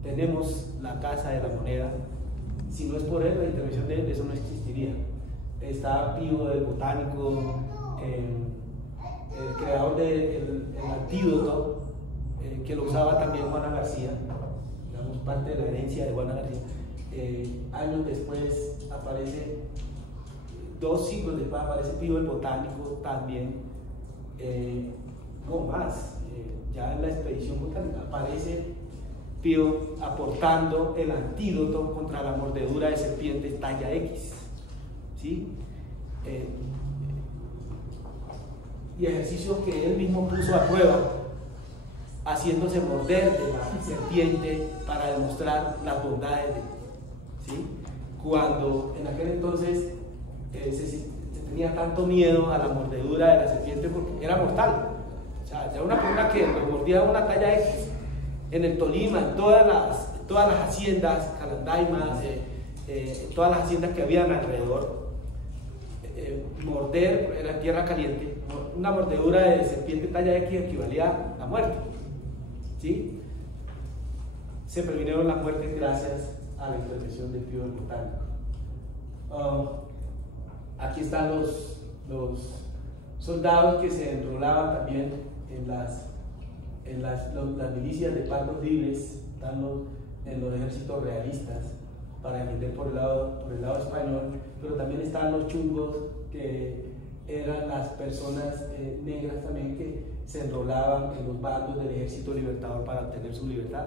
tenemos la Casa de la Moneda. Si no es por él, la intervención de él, eso no existiría. Está Pío del Botánico, el creador del antídoto, que lo usaba también Juana García, digamos, parte de la herencia de Juana García. Años después aparece, 2 siglos después aparece Pío del Botánico también, no más, ya en la expedición botánica aparece Pío aportando el antídoto contra la mordedura de serpientes talla X, ¿sí? Y ejercicios que él mismo puso a prueba, haciéndose morder de la serpiente para demostrar las bondades ¿sí? Cuando en aquel entonces se tenía tanto miedo a la mordedura de la serpiente porque era mortal. O sea, era una persona que mordía una talla X en el Tolima, en todas las haciendas, Calandaimas, todas las haciendas que habían alrededor. Morder, era tierra caliente, una mordedura de serpiente talla X equivalía a muerte, ¿sí? Se previnieron las muertes gracias a la intervención del fibro botánico. Aquí están los soldados que se enrolaban también en las milicias de pandos libres, están en los ejércitos realistas, para defender por el lado español, pero también están los chungos, que eran las personas negras también que se enrolaban en los bandos del ejército libertador para obtener su libertad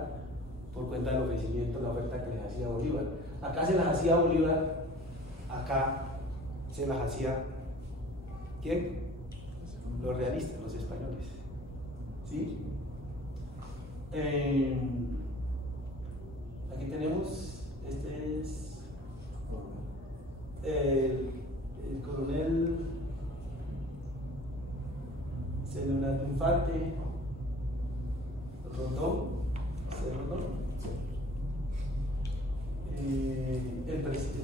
por cuenta del ofrecimiento, la oferta que les hacía Bolívar. Acá se las hacía Bolívar, acá se las hacía ¿quién? Los realistas, los españoles, ¿sí? Aquí tenemos, este es el coronel Leonardo Infante Rondón,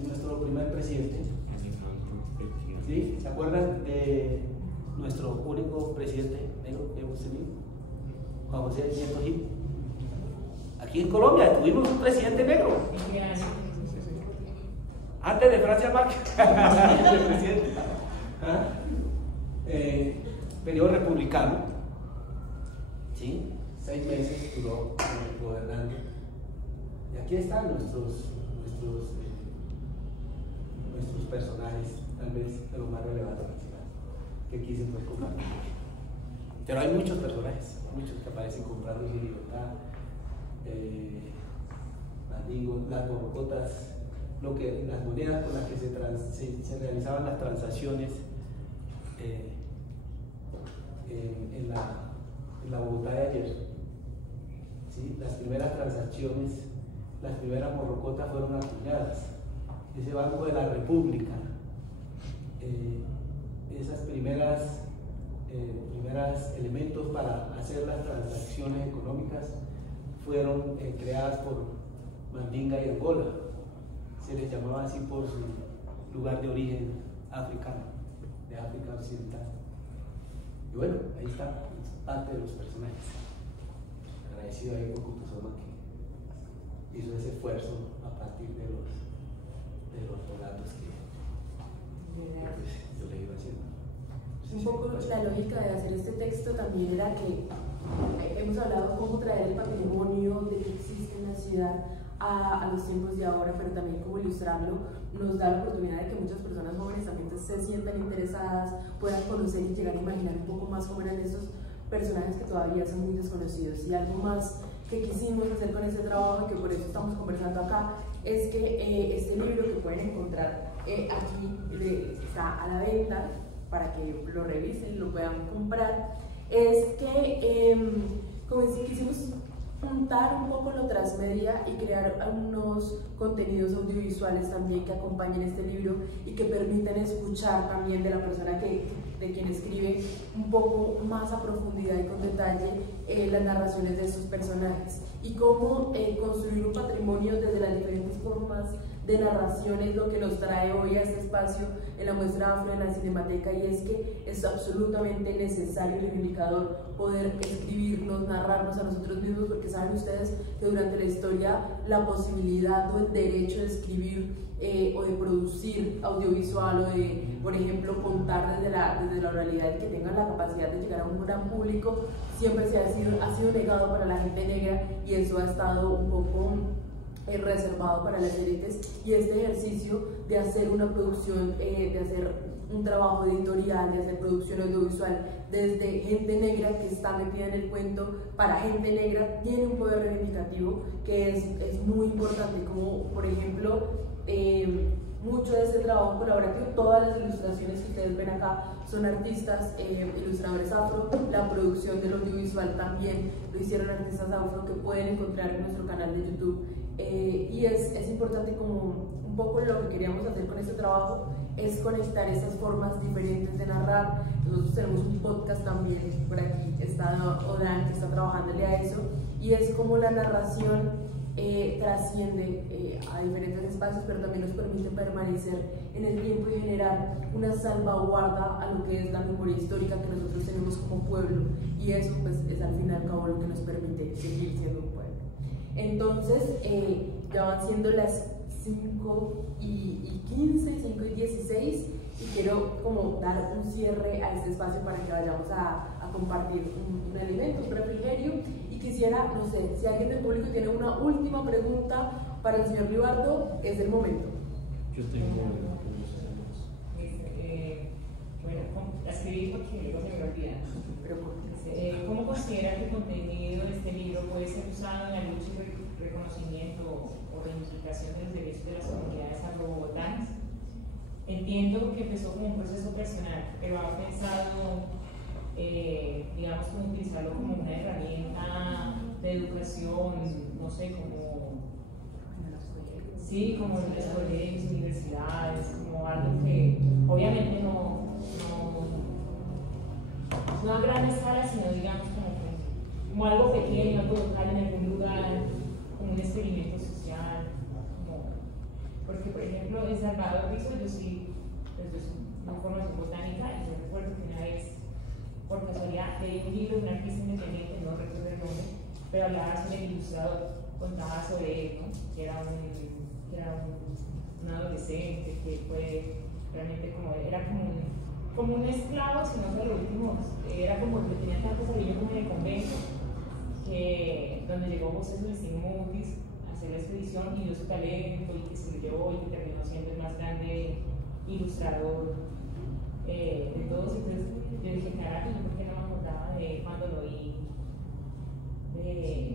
nuestro primer presidente. ¿Sí? ¿Se acuerdan de nuestro único presidente negro que hemos tenido? Juan José Nieto Gil. Aquí en Colombia tuvimos un presidente negro. Antes de Francia Márquez, el presidente. Periodo republicano, ¿sí? 6 meses duró gobernando. Y aquí están nuestros personajes, tal vez de lo más relevante que quise pues compartir. Pero hay muchos personajes, muchos que aparecen comprando su libertad, las borbocotas, las monedas con las que se realizaban las transacciones en la Bogotá de ayer. ¿Sí? Las primeras transacciones, las primeras morrocotas fueron acuñadas. Ese Banco de la República, esas primeras elementos para hacer las transacciones económicas fueron creadas por Mandinga y Angola. Se les llamaba así por su lugar de origen africano, de África Occidental. Y bueno, ahí está parte de los personajes. Agradecido ahí por Cutuzoma que hizo ese esfuerzo a partir de los relatos que pues, yo le iba haciendo. Un poco la lógica de hacer este texto también era que hemos hablado cómo traer el patrimonio de que existe en la ciudad a los tiempos de ahora, pero también cómo ilustrarlo nos da la oportunidad de que muchas personas jóvenes también se sientan interesadas, puedan conocer y llegar a imaginar un poco más cómo eran esos personajes que todavía son muy desconocidos. Y algo más que quisimos hacer con este trabajo, y que por eso estamos conversando acá, es que este libro que pueden encontrar aquí está a la venta para que lo revisen y lo puedan comprar, es que como quisimos juntar un poco lo transmedia y crear unos contenidos audiovisuales también que acompañen este libro y que permitan escuchar también de la persona de quien escribe un poco más a profundidad y con detalle las narraciones de estos personajes y cómo construir un patrimonio desde las diferentes formas de narraciones, lo que nos trae hoy a este espacio en la muestra afro en la Cinemateca, y es que es absolutamente necesario y reivindicador poder escribirnos, narrarnos a nosotros mismos, porque saben ustedes que durante la historia la posibilidad o el derecho de escribir o de producir audiovisual o de, por ejemplo, contar desde la oralidad y que tengan la capacidad de llegar a un gran público siempre ha sido negado para la gente negra, y eso ha estado un poco reservado para las élites, y este ejercicio de hacer una producción, de hacer un trabajo editorial, de hacer producción audiovisual desde gente negra que está metida en el cuento para gente negra, tiene un poder reivindicativo que es muy importante, como por ejemplo mucho de este trabajo colaborativo, todas las ilustraciones que ustedes ven acá son artistas, ilustradores afro, la producción del audiovisual también lo hicieron artistas afro, que pueden encontrar en nuestro canal de YouTube y es importante como un poco lo que queríamos hacer con este trabajo es conectar estas formas diferentes de narrar. Nosotros tenemos un podcast también, por aquí está Odán que está trabajándole a eso, y es como la narración trasciende a diferentes espacios, pero también nos permite permanecer en el tiempo y generar una salvaguarda a lo que es la memoria histórica que nosotros tenemos como pueblo, y eso pues es al fin y al cabo lo que nos permite seguir siendo un pueblo. Entonces ya van siendo las 5:15, 5:16, y quiero como dar un cierre a este espacio para que vayamos a compartir un alimento, un refrigerio, y quisiera, no sé, si alguien del público tiene una última pregunta para el señor Libardo, es el momento. Yo tengo bueno, la escribí porque luego se me olvida. ¿Cómo considera que el contenido de este libro puede ser usado en la lucha y reconocimiento o reivindicación de los derechos de las comunidades afrobogotanas? Entiendo que empezó como un proceso personal, pero ha pensado, digamos, como utilizarlo como una herramienta de educación, no sé, como sí, como en los colegios, universidades, como algo que obviamente no a gran escala, sino digamos como algo pequeño, algo local en algún lugar, como un experimento social, porque por ejemplo en Salvador Rizo yo sí, desde una formación botánica, y yo recuerdo que una vez por casualidad leí un libro de un artista independiente, no recuerdo el nombre, pero hablaba sobre el ilustrador, contaba sobre él, ¿no? que era un adolescente que fue realmente era como un esclavo, sino que lo último era como que tenía tanto cariño como en el convento, que donde llegó José Celestino Mutis a hacer la expedición y dio su talento y que se lo llevó y que terminó siendo el más grande ilustrador de todos. Entonces yo dije, carajo, yo por qué no me acordaba de cuando lo vi,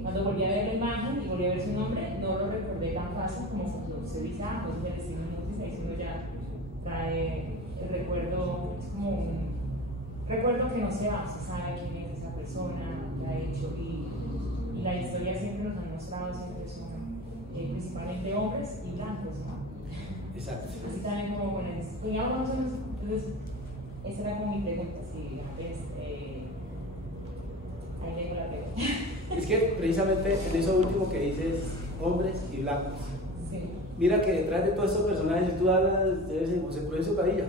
cuando volví a ver la imagen y volví a ver su nombre, no lo recordé tan fácil como cuando se dice, José Celestino Mutis, ahí uno ya trae el recuerdo, es como un recuerdo que no se va, se sabe quién es esa persona, qué ha hecho, y la historia siempre nos ha mostrado siempre son principalmente hombres y blancos, ¿no? Exacto. Así también como con el, pues ya más o menos, entonces esa era como mi pregunta, si ahí tengo la pregunta. Es que precisamente en eso último que dices, hombres y blancos. Sí. Mira que detrás de todos estos personajes, tú hablas de ese José Prudencio Padilla,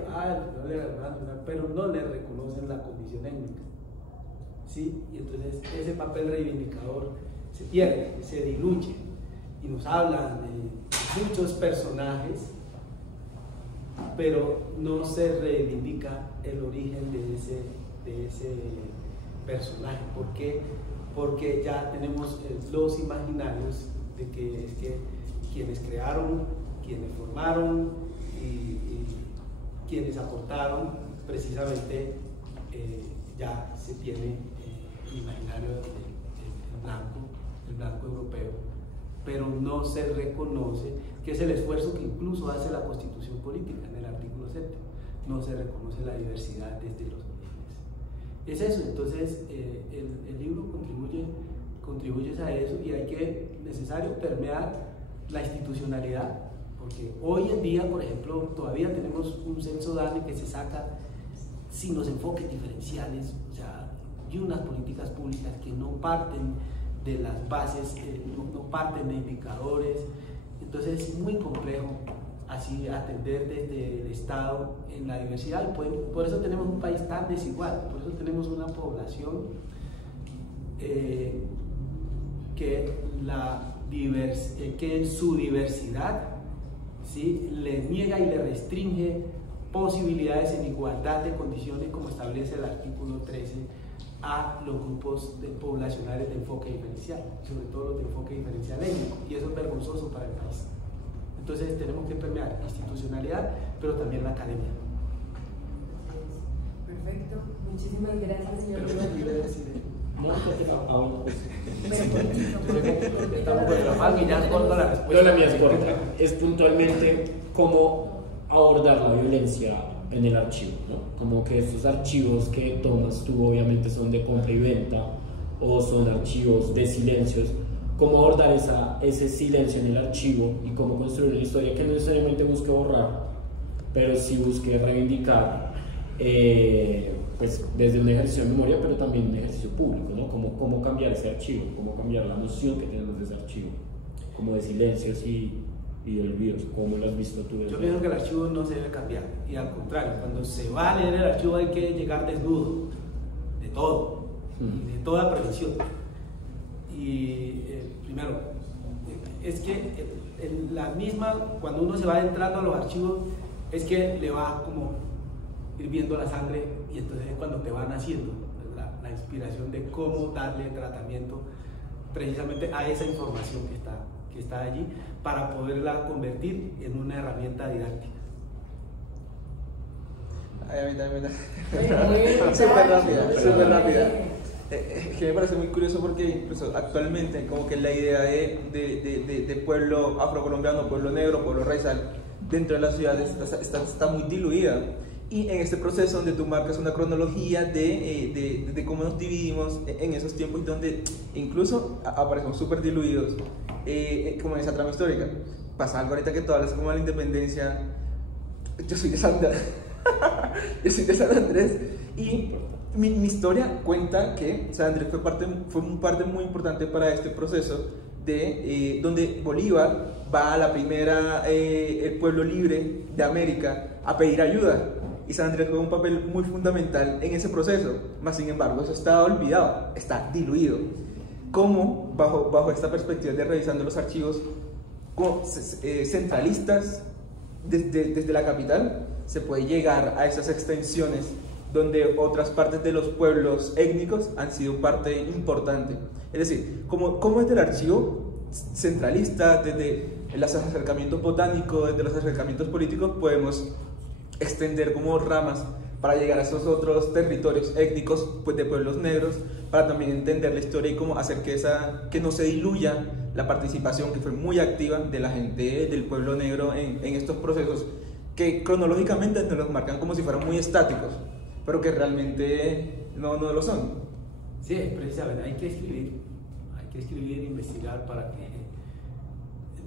pero no le reconocen la condición étnica, ¿sí? Y entonces ese papel reivindicador se pierde, se diluye, y nos hablan de muchos personajes, pero no se reivindica el origen de ese personaje. ¿Por qué? Porque ya tenemos los imaginarios de que es que quienes crearon, quienes formaron y quienes aportaron, precisamente ya se tiene el imaginario del blanco europeo, pero no se reconoce, que es el esfuerzo que incluso hace la Constitución Política en el artículo 7, no se reconoce la diversidad desde los orígenes. Es eso, entonces el libro contribuye a eso, y necesario permear la institucionalidad, porque hoy en día, por ejemplo, todavía tenemos un censo DANE que se saca sin los enfoques diferenciales, o sea, y unas políticas públicas que no parten de las bases, no parten de indicadores. Entonces es muy complejo así atender desde el Estado en la diversidad, y por eso tenemos un país tan desigual, por eso tenemos una población que en su diversidad, ¿sí?, le niega y le restringe posibilidades en igualdad de condiciones, como establece el artículo 13, a los grupos poblacionales de enfoque diferencial, sobre todo los de enfoque diferencial étnico, y eso es vergonzoso para el país. Entonces tenemos que permear institucionalidad, pero también la academia. Perfecto, muchísimas gracias, señor. La mía es corta. Es puntualmente cómo abordar la violencia en el archivo, ¿no? Como que estos archivos que tomas tú obviamente son de compra y venta, o son archivos de silencios. cómo abordar ese silencio en el archivo y cómo construir una historia que no necesariamente busque borrar, pero sí busque reivindicar, pues desde un ejercicio de memoria, pero también un ejercicio público, ¿no? Cómo cambiar ese archivo, cómo cambiar la noción que tenemos de ese archivo, como de silencios y de olvidos. ¿Cómo lo has visto tú? Yo pienso que el archivo no se debe cambiar, y al contrario, cuando se va a leer el archivo hay que llegar desnudo de todo, de toda previsión. Y primero, es que en la misma, cuando uno se va entrando a los archivos, es que le va como hirviendo la sangre, y entonces es cuando te van haciendo la inspiración de cómo darle tratamiento precisamente a esa información que está allí, para poderla convertir en una herramienta didáctica. Ay, a mí también súper rápida. Que me parece muy curioso porque incluso actualmente como que la idea de pueblo afrocolombiano, pueblo negro, pueblo raizal dentro de la ciudad está muy diluida, y en este proceso donde tú marcas una cronología de cómo nos dividimos en esos tiempos, donde incluso aparecemos súper diluidos, como en esa trama histórica. Pasa algo ahorita que tú hablas como de la independencia. Yo soy de Santa yo soy de San Andrés, y mi historia cuenta que San Andrés fue un parte muy importante para este proceso donde Bolívar va a la primera, el pueblo libre de América, a pedir ayuda, y San Andrés juega un papel muy fundamental en ese proceso. Mas sin embargo eso está olvidado, está diluido. ¿Cómo bajo esta perspectiva de revisando los archivos centralistas desde la capital se puede llegar a esas extensiones donde otras partes de los pueblos étnicos han sido parte importante? Es decir, ¿cómo desde el archivo centralista, desde los acercamientos botánicos, desde los acercamientos políticos, podemos extender como ramas para llegar a esos otros territorios étnicos, pues, de pueblos negros, para también entender la historia y cómo hacer que no se diluya la participación, que fue muy activa, de la gente del pueblo negro en estos procesos que cronológicamente nos los marcan como si fueran muy estáticos, pero que realmente no lo son? Sí, precisamente, hay que escribir, investigar para que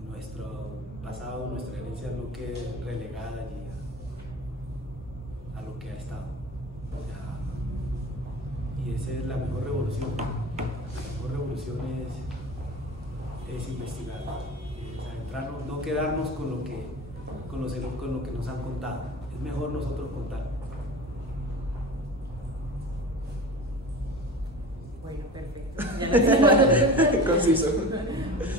nuestro pasado, nuestra herencia no quede relegada allí a lo que ha estado. Y esa es la mejor revolución. La mejor revolución es investigar, es adentrarnos, no quedarnos con lo que nos han contado. Es mejor nosotros contar. Bueno, perfecto. Conciso.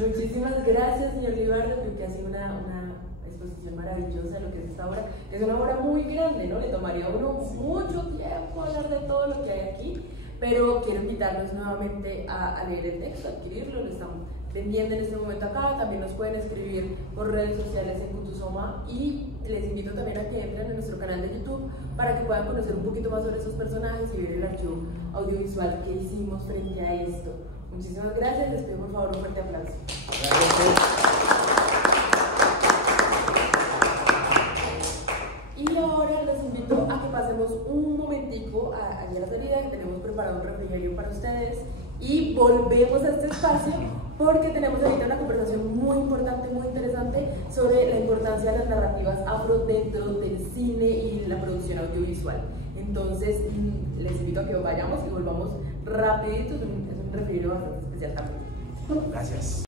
Muchísimas gracias, señor Libardo, porque ha sido una exposición maravillosa de lo que es esta obra. Es una obra muy grande, ¿no? Le tomaría a uno mucho tiempo hablar de todo lo que hay aquí, pero quiero invitarlos nuevamente a leer el texto, a adquirirlo. Lo estamos vendiendo en este momento acá. También nos pueden escribir por redes sociales en Kutusoma, y les invito también a que entren en nuestro canal de YouTube para que puedan conocer un poquito más sobre esos personajes y ver el archivo audiovisual que hicimos frente a esto. Muchísimas gracias, les pido por favor un fuerte aplauso. Y ahora les invito a que pasemos un momentico allí a la salida, que tenemos preparado un refrigerio para ustedes, y volvemos a este espacio porque tenemos ahorita una conversación muy importante, muy interesante, sobre la importancia de las narrativas afro dentro del cine y la producción audiovisual. Entonces les invito a que vayamos y volvamos rapidito. Es un refrigerio bastante especial también. Gracias.